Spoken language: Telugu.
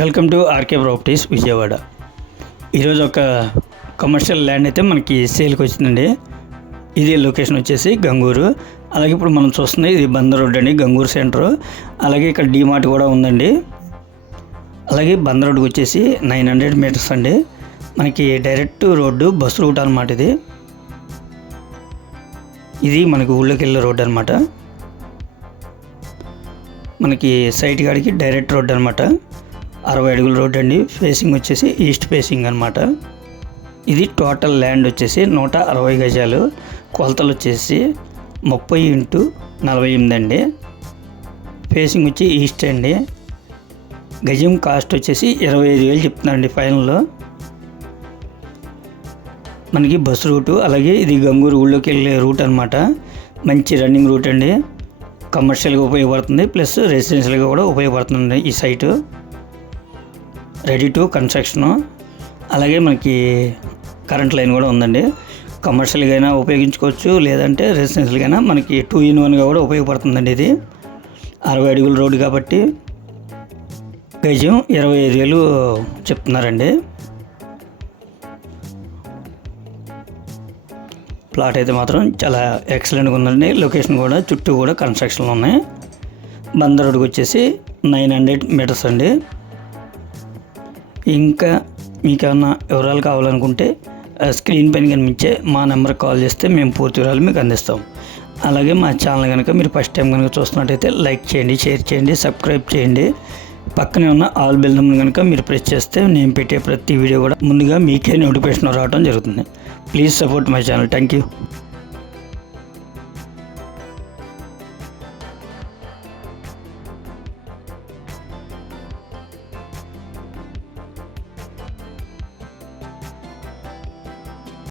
Welcome to RK properties Vijayawada. ఈరోజు ఒక కమర్షియల్ ల్యాండ్ అయితే మనకి సేల్కి వచ్చిందండి. ఇది లొకేషన్ వచ్చేసి గంగూరు. అలాగే ఇప్పుడు మనం చూస్తుంది ఇది బందర్ రోడ్ అండి, గంగూరు సెంటర్. అలాగే ఇక్కడ డీమార్ట్ కూడా ఉందండి. అలాగే బందర్ రోడ్కి వచ్చేసి 900 మీటర్స్ అండి. మనకి డైరెక్ట్ రోడ్డు బస్ రూట్ అనమాట. ఇది మనకి ఊళ్ళోకి వెళ్ళే రోడ్ అనమాట. మనకి సైట్ కాడికి డైరెక్ట్ రోడ్ అనమాట. 60 అడుగుల రోడ్ అండి. ఫేసింగ్ వచ్చేసి ఈస్ట్ ఫేసింగ్ అనమాట. ఇది టోటల్ ల్యాండ్ వచ్చేసి 160 గజాలు. కొలతలు వచ్చేసి 30x48 అండి. ఫేసింగ్ వచ్చి ఈస్ట్ అండి. గజం కాస్ట్ వచ్చేసి 25,000 చెప్తున్నారండి ఫైనల్లో. మనకి బస్ రూటు, అలాగే ఇది గంగూరు ఊళ్ళోకి వెళ్ళే రూట్ అనమాట. మంచి రన్నింగ్ రూట్ అండి. కమర్షియల్గా ఉపయోగపడుతుంది, ప్లస్ రెసిడెన్షియల్గా కూడా ఉపయోగపడుతుంది ఈ సైటు. Ready to construction. అలాగే మనకి కరెంట్ లైన్ కూడా ఉందండి. కమర్షియల్గా అయినా ఉపయోగించుకోవచ్చు, లేదంటే రెసిడెన్షియల్గా అయినా మనకి 2-in-1గా కూడా ఉపయోగపడుతుందండి. ఇది 60 అడుగుల రోడ్డు కాబట్టి గజం 25,000 చెప్తున్నారండి. ప్లాట్ అయితే మాత్రం చాలా ఎక్సలెంట్గా ఉందండి. లొకేషన్ కూడా చుట్టూ కూడా కన్స్ట్రక్షన్లు ఉన్నాయి. బందర్ రోడ్కి వచ్చేసి 900 మీటర్స్ అండి. ఇంకా మీకు ఏమన్నా వివరాలు కావాలనుకుంటే స్క్రీన్ పైన కనిపించే మా నెంబర్కి కాల్ చేస్తే మేము పూర్తి వివరాలు మీకు అందిస్తాం. అలాగే మా ఛానల్ కనుక మీరు ఫస్ట్ టైం కనుక చూస్తున్నట్టయితే లైక్ చేయండి, షేర్ చేయండి, సబ్స్క్రైబ్ చేయండి. పక్కనే ఉన్న ఆల్ బెల్ నెంబర్ కనుక మీరు ప్రెస్ చేస్తే నేను పెట్టే ప్రతి వీడియో కూడా ముందుగా మీకే నోటిఫికేషన్ రావడం జరుగుతుంది. Please support my channel. Thank you.